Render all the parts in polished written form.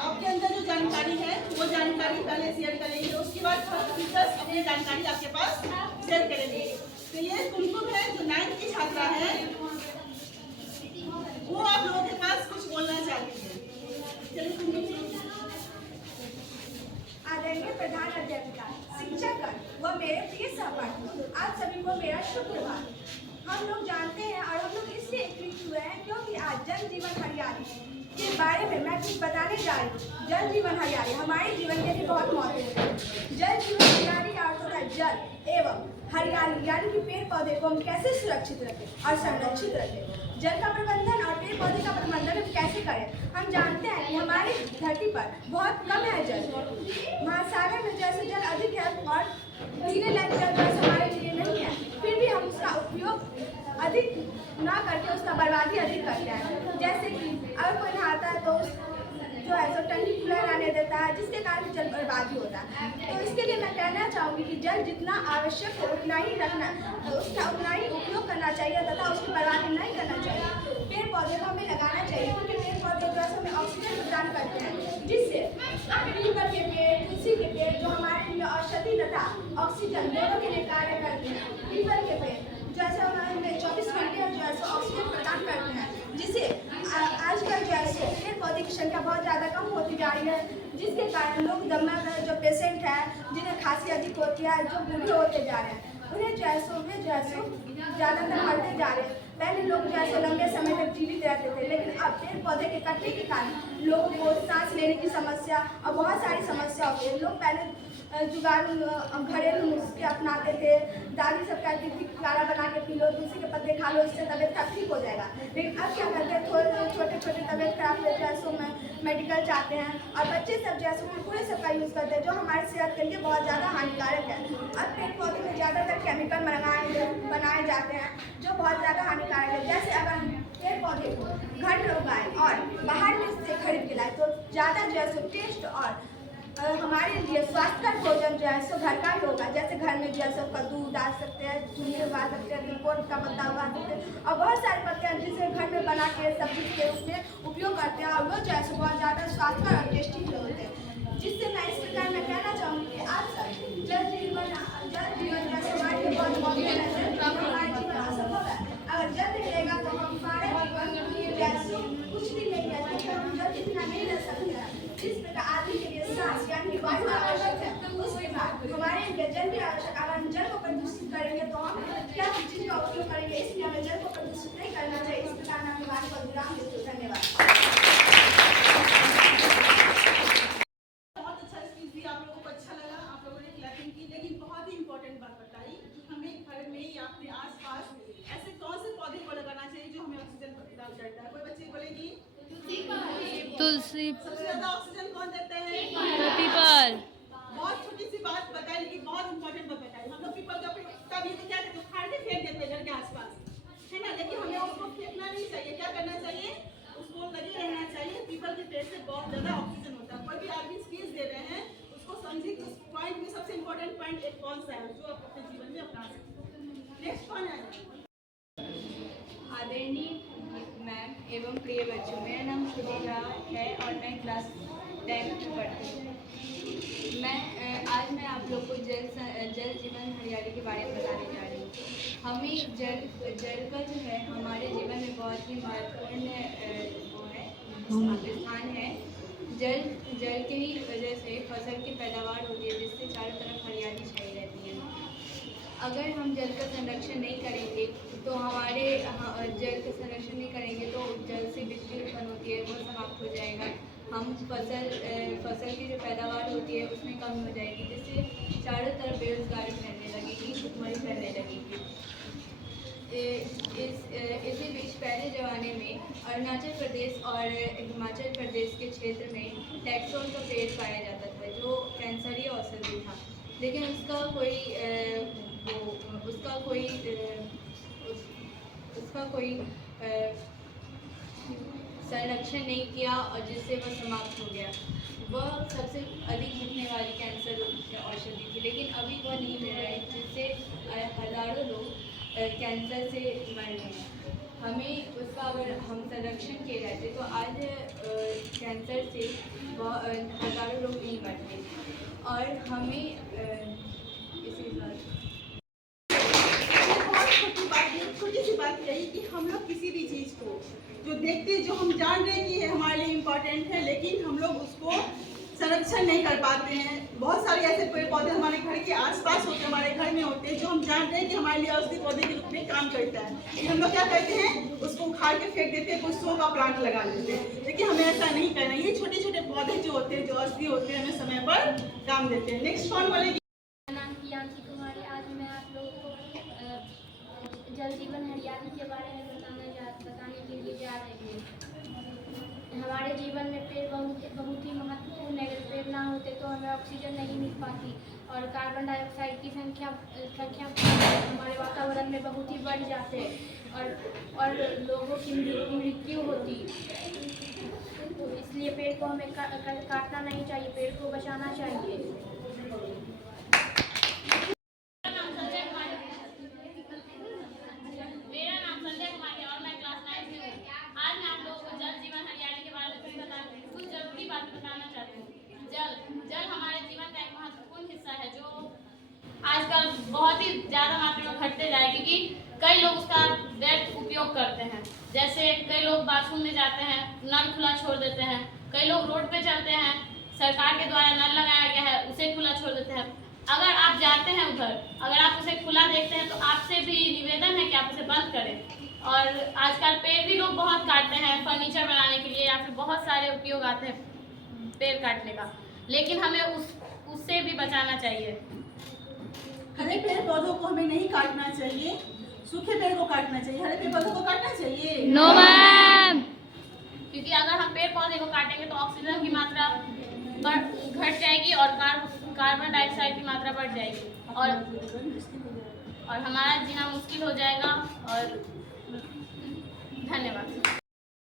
आपके अंदर जो जानकारी है वो जानकारी पहले शेयर करेंगे, उसके बाद टीचर्स अपनी जानकारी आपके पास शेयर करेंगे। तो ये कुमकुम है जो 9th की छात्रा है, वो आप लोगों के पास कुछ बोलना चाहती है। चलिए कुमकुम। आदरणीय प्रधान अध्यापिका, शिक्षकगण व मेरे प्रिय सहपाठी, आप सभी को मेरा शुभ प्रभात। हम लोग जानते हैं और हम लोग इसलिए एकत्रित हुए हैं क्योंकि आज जल जीवन हरियाली के बारे में मैं कुछ बताने जा रही हूँ। जल जीवन हरियाली हमारे जीवन के लिए बहुत महत्वपूर्ण है। जल जीवन हरियाली का अर्थ होता है जल एवं हरियाली, यानी कि पेड़ पौधे को हम कैसे सुरक्षित रखें और संरक्षित रखें। जल का प्रबंधन और पेड़ पौधे का प्रबंधन हम कैसे करें। हम जानते हैं कि हमारी धरती पर बहुत कम है जल। महासागर में जैसे जल अधिक है और पीने लायक जल जैसे हमारे लिए नहीं है, फिर भी हम उसका उपयोग अधिक ना करके उसका बर्बादी अधिक करते हैं। जैसे कि अगर कोई नहाता है तो जो है सो टंकी खुला रहने देता है, जिसके कारण जल बर्बादी होता है। तो इसके लिए मैं कहना चाहूँगी कि जल जितना आवश्यक है उतना ही रखना, उसका उतना ही उपयोग करना चाहिए तथा उसकी बर्बादी नहीं करना चाहिए। पेड़ पौधे को हमें लगाना चाहिए क्योंकि पेड़ पौधे जो है हमें ऑक्सीजन प्रदान करते हैं, जिससे पीपल के पेड़, तुलसी के पेड़ जो हमारे लिए औषधि तथा ऑक्सीजन दोनों के लिए कार्य करते हैं। पीपल के पेड़ जैसे हमें 24 घंटे जो है ऑक्सीजन प्रदान करते हैं, जिससे आजकल जो है पेड़ पौधे की संख्या बहुत ज़्यादा कम होती जा रही है, जिसके कारण लोग दमा जो पेशेंट है, जिन्हें खांसी अधिक होती है, जो बूढ़े होते जा रहे हैं, उन्हें जो है वे जो है ज़्यादातर मरते जा रहे हैं। पहले लोग जो है लंबे समय तक जीवित रहते थे, लेकिन अब पेड़ पौधे के कटने के कारण लोगों को सांस लेने की समस्या और बहुत सारी समस्या होती है। लोग पहले जुगाड़ू घरेलू नुस्खे अपनाते थे, दादी सब कहती थी काढ़ा बना के पी लो, तुलसी के पत्ते खा लो, इससे तबीयत खराब ठीक हो जाएगा। लेकिन अब क्या करते हैं, थोड़े छोटे छोटे तबीयत खराब हो जाए सो मेडिकल जाते हैं और बच्चे सब जो है कुरकुरे सब का यूज़ करते हैं, जो हमारे सेहत के लिए बहुत ज़्यादा हानिकारक है। अब पेड़ पौधे में ज़्यादातर केमिकल बनाए जाते हैं जो बहुत ज़्यादा हानिकारक है। जैसे अगर पेड़ पौधे को घर में उगाएं और बाहर में से खरीद के लाए तो ज़्यादा जो है टेस्ट और हमारे लिए स्वास्थ्यकर भोजन जो है सो घर का ही होगा। जैसे घर में जो है सो कद्दू डाल सकते हैं, झुंगे उगा सकते हैं, तिलकोर का पत्ता उगा सकते हैं और बहुत सारे पत्ते हैं जिसे घर में बना के सब्जी के रूप में उपयोग करते हैं और वो जो है सो बहुत ज़्यादा स्वास्थ्यकर और टेस्टी होते हैं। जिससे मैं इस प्रकार मैं कहना चाहूँगी कि आप सब जल जीवन जैसे हमारे लिए बहुत महत्वपूर्ण है। हमारे जीवन असंभव है, अगर जल नहीं रहेगा तो हमारे जीवन जैसे कुछ भी नहीं है, क्योंकि हम जल के बिना नहीं रह सकते हैं। जिस प्रकार आदमी के लिए सांस यानी वायु आवश्यक है, उस प्रकार हमारे लिए जल भी आवश्यक। अगर हम जल को प्रदूषित करेंगे तो हम क्या चीज़ का उपयोग करेंगे, इसलिए हमें जल को प्रदूषित नहीं करना चाहिए। इस प्रकार मैं अपनी बात को विराम देती हूँ। धन्यवाद। बहुत अच्छा स्पीच दिया, आप लोगों को अच्छा लगा, आप लोगों ने क्लैपिंग की, लेकिन बहुत ही इंपॉर्टेंट बात बताई कि हमें घर में या अपने आसपास ऐसे कौन से पौधे को लगाना चाहिए जो हमें ऑक्सीजन प्रदान करता है। कोई बच्चे बोलेगी तुलसी। सबसे ज्यादा ऑक्सीजन कौन देते हैं? पीपल। बहुत छोटी सी बात बताई लेकिन बहुत इंपॉर्टेंट बात बताई। हम लोग पीपल का कभी तो क्या करते हैं, उखाड़ के फेंक देते हैं घर के आसपास, है ना, लेकिन हमें उसको फेंकना नहीं चाहिए। क्या करना चाहिए, उसको लगे रहना चाहिए। पीपल के पेड़ से बहुत ज्यादा ऑक्सीजन होता है। कोई भी आदमी स्पीच दे रहे हैं उसको समझिए कि उस पॉइंट में सबसे इंपॉर्टेंट पॉइंट एक कौन सा है जो आप अपने जीवन में अपना सकते हैं। नेक्स्ट कौन है? आदरणीय मैम एवं प्रिय बच्चों, मेरा नाम सुधीरा है और मैं क्लास 10th में पढ़ती हूँ। आज मैं आप लोग को जल जीवन हरियाली के बारे में बताने जा रही हूँ। हमें जल का जो है हमारे जीवन में बहुत ही महत्वपूर्ण वो है स्थान है। जल की ही वजह से फसल की पैदावार होती है, जिससे चारों तरफ हरियाली छाई रहती है। अगर हम जल का संरक्षण नहीं करेंगे तो जल का संरक्षण नहीं करेंगे तो जल से बिजली उत्पन्न होती है, वो समाप्त हो जाएगा। हम फसल की जो पैदावार होती है उसमें कमी हो जाएगी, जिससे चारों तरफ बेरोजगारी फैलने लगेगी, भुखमरी फैलने लगेगी। इसी बीच पहले ज़माने में अरुणाचल प्रदेश और हिमाचल प्रदेश के क्षेत्र में टैक्सोल का पेड़ पाया जाता था, जो कैंसरी औषधि था, लेकिन उसका कोई संरक्षण नहीं किया और जिससे वह समाप्त हो गया। वह सबसे अधिक बिकने वाली कैंसर औषधि थी, लेकिन अभी वह नहीं मिल रहा है, जिससे हज़ारों लोग कैंसर से मर रहे हैं। हमें उसका अगर हम संरक्षण किए रहते तो आज कैंसर से हज़ारों लोग नहीं मरते। और हमें इसी बहुत छोटी बात है, छोटी सी बात यही कि हम लोग किसी भी चीज़ को जो देखते हैं, जो हम जान रहे हैं कि ये हमारे लिए इम्पोर्टेंट है, लेकिन हम लोग उसको संरक्षण नहीं कर पाते हैं। बहुत सारे ऐसे पेड़ पौधे हमारे घर के आसपास होते हैं, हमारे घर में होते हैं, जो हम जानते हैं कि हमारे लिए औषधि पौधे के रूप में काम करता है, लेकिन हम लोग क्या करते हैं, उसको उखाड़ के फेंक देते हैं, कोई शो का प्लांट लगा देते हैं। लेकिन हमें ऐसा नहीं करना। ये छोटे छोटे पौधे जो होते हैं, जो औषधि होते हैं, हमें समय पर काम देते हैं। नेक्स्ट कौन बोलेगी? मेरा नाम कियांशी कुमारी। आज मैं आप लोगों को जल जीवन हरियाली के बारे में बताने के लिए जा रही हूँ। हमारे जीवन में पेड़ बहुत ही महत्वपूर्ण है। अगर पेड़ ना होते तो हमें ऑक्सीजन नहीं मिल पाती और कार्बन डाइऑक्साइड की संख्या हमारे वातावरण में बहुत ही बढ़ जाते और लोगों की मृत्यु होती। तो इसलिए पेड़ को हमें काटना नहीं चाहिए, पेड़ को बचाना चाहिए। मेरा नाम संजय कुमार है और मैं क्लास 9 में हूँ। आज मैं आप लोगों को जल जीवन हरियाली के बारे में कुछ जरूरी बात बताना चाहती हूँ। जल हमारे जीवन का एक महत्वपूर्ण हिस्सा है, जो आजकल बहुत ही ज़्यादा मात्रा में घटते जा रहा है, क्योंकि कई लोग उसका व्यर्थ उपयोग करते हैं। जैसे कई लोग बाथरूम में जाते हैं, नल खुला छोड़ देते हैं। कई लोग रोड पे चलते हैं, सरकार के द्वारा नल लगाया गया है, उसे खुला छोड़ देते हैं। अगर आप जाते हैं उधर, अगर आप उसे खुला देखते हैं, तो आपसे भी निवेदन है कि आप उसे बंद करें। और आजकल पेड़ भी लोग बहुत काटते हैं फर्नीचर बनाने के लिए, या फिर बहुत सारे उपयोग आते हैं पेड़ काटने का, लेकिन हमें उससे भी बचाना चाहिए। हरे पेड़ पौधों को हमें नहीं काटना चाहिए, सूखे पेड़ को काटना चाहिए। हरे पेड़ पौधों को काटना चाहिए? No ma'am. क्योंकि अगर हम पेड़ पौधे को काटेंगे तो ऑक्सीजन की मात्रा घट जाएगी और कार्बन डाइऑक्साइड की मात्रा बढ़ जाएगी और हमारा जीना मुश्किल हो जाएगा। और धन्यवाद।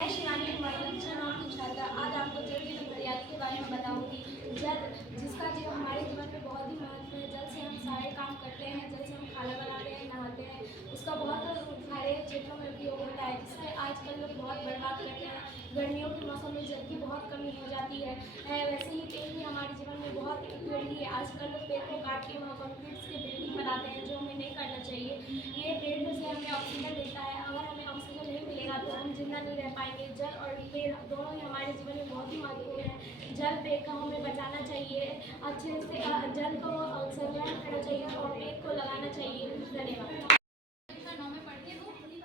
मैं शिवानी कुमारी छात्रा आज आपको जल जीवन हरियाली के बारे में बताऊंगी। जल जिसका जीवन हमारे जीवन में बहुत ही महत्व है। जल से हम सारे काम करते हैं, जल से हम खाना बनाते हैं, नहाते हैं। उसका बहुत सारे क्षेत्रों में उपयोग होता है, जिससे आजकल लोग बहुत बर्बाद करते हैं। गर्मियों के मौसम में जल की बहुत कमी हो जाती है। वैसे ही पेड़ भी हमारे जीवन में बहुत उपयोगी है। आजकल लोग पेड़ को काट के वहाँ कंक्रीट के बिल्डिंग बनाते हैं, जो हमें नहीं करना चाहिए। ये पेड़ से हमें ऑक्सीजन देता है। अगर हमें ऑक्सीजन नहीं मिलेगा तो हम जिंदा नहीं रह पाएंगे। जल और पेड़ दोनों ही हमारे जीवन में बहुत ही महत्वपूर्ण है। जल पेड़ को हमें बचाना चाहिए, अच्छे से जल को संग्रहण करना चाहिए और पेड़ को लगाना चाहिए। धन्यवाद।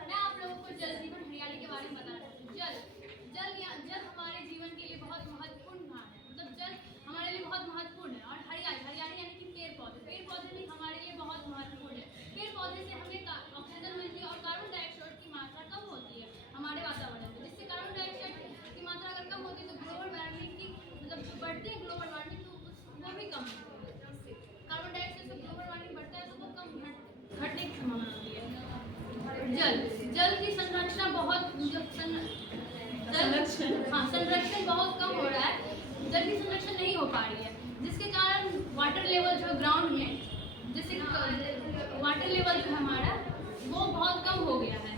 मैं आप लोगों को जल जीवन हरियाली के बारे में बता रहा हूँ। जल हमारे जीवन के लिए बहुत महत्वपूर्ण भाग है। मतलब जल हमारे लिए बहुत महत्वपूर्ण है। और हरियाली यानी कि पेड़ पौधे भी हमारे लिए बहुत महत्वपूर्ण है। पेड़ पौधे से हमें ऑक्सीजन मिलती है और कार्बन डाइऑक्साइड की मात्रा कम होती है हमारे वातावरण में। जिससे कार्बन डाइऑक्साइड की मात्रा अगर कम होती है तो ग्लोबल वार्मिंग की मतलब जो बढ़ती है ग्लोबल वार्मिंग, तो वो भी कम होती है। कार्बन डाइऑक्साइड से ग्लोबल वार्मिंग बढ़ता है तो वो कम घटने की संभावना होती है। जल की संरक्षण बहुत संरक्षण बहुत कम हो रहा है। जल की संरक्षण नहीं हो पा रही है, जिसके कारण वाटर लेवल जो ग्राउंड में, जैसे वाटर लेवल जो हमारा वो बहुत कम हो गया है।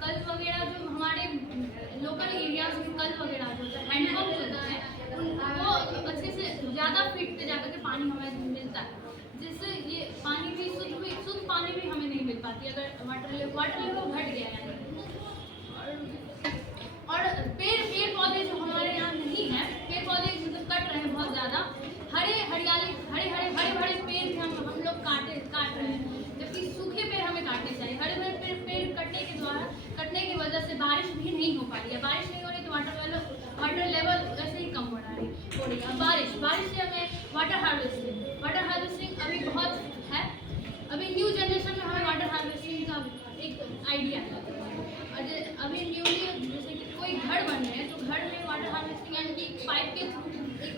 कल वगैरह जो हमारे लोकल एरियाज में कल वगैरह जो होता है, हैंडपम्प होता है, वो अच्छे से ज़्यादा फीट पे जाकर के पानी हमें मिलता है, जिससे ये पानी भी शुद्ध पानी भी हमें नहीं मिल पाती अगर वाटर लेवल घट गया है। और पेड़ पौधे जो हमारे यहाँ नहीं है, पेड़ पौधे मतलब कट रहे हैं बहुत ज़्यादा। हरे भरे पेड़ भी हम लोग काट रहे हैं, जबकि सूखे पेड़ हमें काटने चाहिए। हरे भरे पेड़ कटने की वजह से बारिश भी नहीं हो पा रही है। बारिश नहीं हो रही तो वाटर लेवल वैसे ही कम हो रही है। बारिश से हमें वाटर हार्वेस्टिंग अभी बहुत है। अभी न्यू जनरेशन में हमें वाटर हार्वेस्टिंग का एक आइडिया है। और अभी न्यूली जैसे कि कोई घर बन रहे हैं तो घर में वाटर हार्वेस्टिंग यानी कि पाइप के एक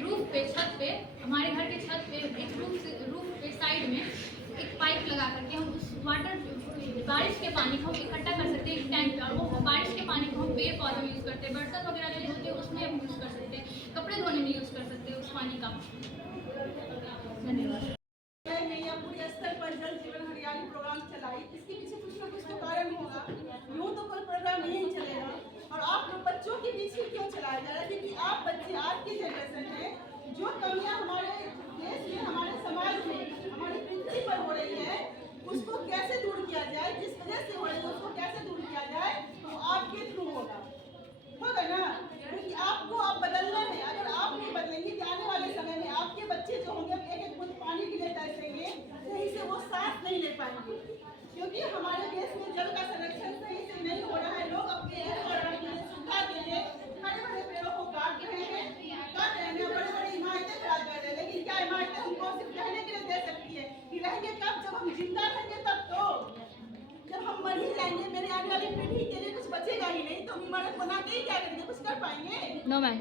रूफ पे, छत पे, हमारे घर के छत पे एक रूफ पे साइड में एक पाइप लगा करके हम उस बारिश के पानी को इकट्ठा कर सकते हैं एक टैंक पे। और वो बारिश के पानी को हम पेड़ पौधे में यूज़ करते हैं, बर्तन वगैरह जो होते हैं उसमें हम यूज़ कर सकते हैं, कपड़े धोने में यूज़ कर सकते हैं उस पानी का। धन्यवाद। पूरे स्तर पर जल जीवन हरियाली प्रोग्राम चलाई, इसके पीछे कुछ ना कुछ तो कारण होगा। बताया जा रहा है, क्योंकि आप बच्चे आज की जनरेशन में जो कमियां हमारे देश में, हमारे समाज में, हमारी पृथ्वी पर हो रही है, उसको कैसे दूर किया जाए, जिस वजह से हो रही है उसको कैसे दूर किया जाए, तो आपके थ्रू होगा ना, क्योंकि आपको आप बदलना है। अगर आप नहीं बदलेंगे तो आने वाले समय में आपके बच्चे जो होंगे एक एक बूंद पानी के लिए तरसेंगे, सही से वो सांस नहीं ले पाएंगे, क्योंकि हमारे देश में जल का संरक्षण सही से नहीं हो रहा है। लोग अपने सुविधा के लिए बड़े बड़े पेड़ों को काट रहे हैं, बड़े बड़े इमारतें खड़ा कर रहे हैं, लेकिन क्या इमारतें हमको सिर्फ रहने के लिए दे सकती है? कि रहेंगे कब? जब हम जिंदा रहेंगे तब तो। जब हम मर ही जाएंगे, मेरे आने वाली पीढ़ी के लिए कुछ बचेगा ही नहीं, तो हम इमारत बना के ही क्या करेंगे? कुछ कर पाएंगे? No ma'am.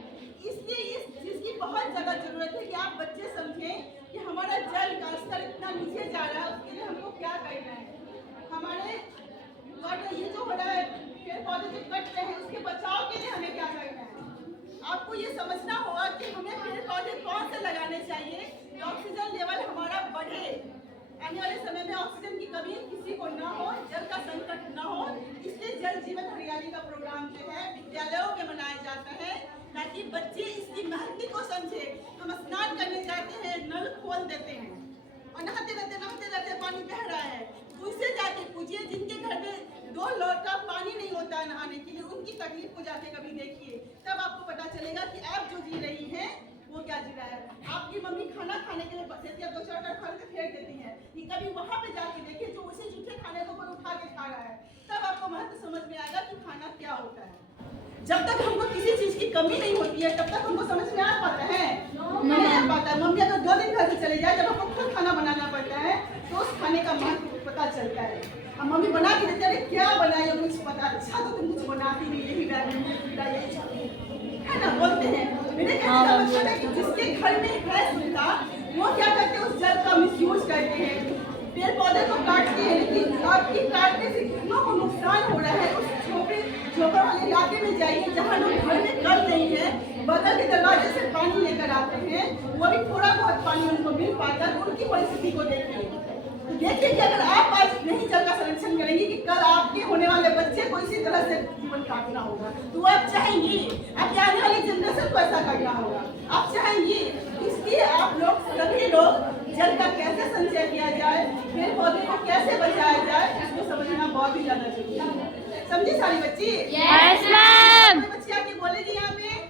इसलिए इस चीज की बहुत ज्यादा जरूरत है कि आप बच्चे समझें कि हमारा जल का स्तर इतना नीचे जा रहा है, उसके लिए हमको क्या करना है। हमारे ये जो हो रहा है, पेड़ पौधे जो कट रहे हैं, उसके बचाव के लिए हमें क्या करना है। आपको ये समझना होगा कि हमें पेड़ पौधे कौन से लगाने चाहिए कि ऑक्सीजन लेवल हमारा बढ़े, आने वाले समय में ऑक्सीजन की कमी किसी को ना हो, जल का संकट ना हो। इसलिए जल जीवन हरियाली का प्रोग्राम जो है विद्यालयों में मनाया जाता है, ताकि बच्चे इसकी महत्व को समझे। हम स्नान करने जाते हैं, नल खोल देते हैं और नहाते रहते पानी बह रहा है, उनसे जाके पूछिए जिनके घर में 2 लोटा पानी नहीं होता है नहाने के लिए, उनकी तकलीफ को जाके कभी देखिए, तब आपको पता चलेगा कि आप जो जी रही हैं वो क्या जी रहा है। आपकी मम्मी खाना खाने के लिए देती है, 2 चौटा खा के फेंक देती है, कि कभी वहाँ पे जाके देखिए जो उसे जूठे खाने को उठा के खा रहा है, तब आपको महत्व समझ में आएगा कि खाना क्या होता है। जब तक हमको किसी चीज की कमी नहीं होती है, तब तक हमको समझ में आ पाता है? नहीं आ पाता। मम्मी अगर 2 दिन घर से चले जाए, जब हमको खुद खाना बनाना पड़ता है, तो उस खाने का महत्व पता चलता है। अब मम्मी बना के देते हैं, क्या बनाई कुछ पता, अच्छा तो तुम कुछ बनाती नहीं, यही है ना, बोलते हैं। मेरे कहने का मतलब है कि जिसके घर में है सुविधा, वो क्या करते हैं, उस जल का मिसयूज करते हैं, पेड़ पौधे को काटते हैं। लेकिन आपकी काटने से कितनों को नुकसान हो रहा है। उस झोपड़ वाले इलाके में जाइए जहाँ लोग घर में कल नहीं है, बगल के दरवाजे से पानी लेकर आते हैं, वो भी थोड़ा बहुत पानी उनको मिल पाता है, उनकी परिस्थिति को देखिए। देखिए कि अगर आप आज नहीं जल का संरक्षण करेंगे कि कल आपके होने वाले बच्चे को इसी तरह से जीवन काटना होगा, तो आप चाहेंगी आपके आने वाली जनरेशन को ऐसा करना होगा? आप चाहेंगी? इसलिए आप लोग सभी लोग जल का कैसे संचय किया जाए, पेड़ पौधे को कैसे बचाया जाए, इसको समझना बहुत ही ज्यादा जरूरी है। समझी सारी बच्ची? Yes ma'am. बच्ची आके बोलेगी यहाँ पे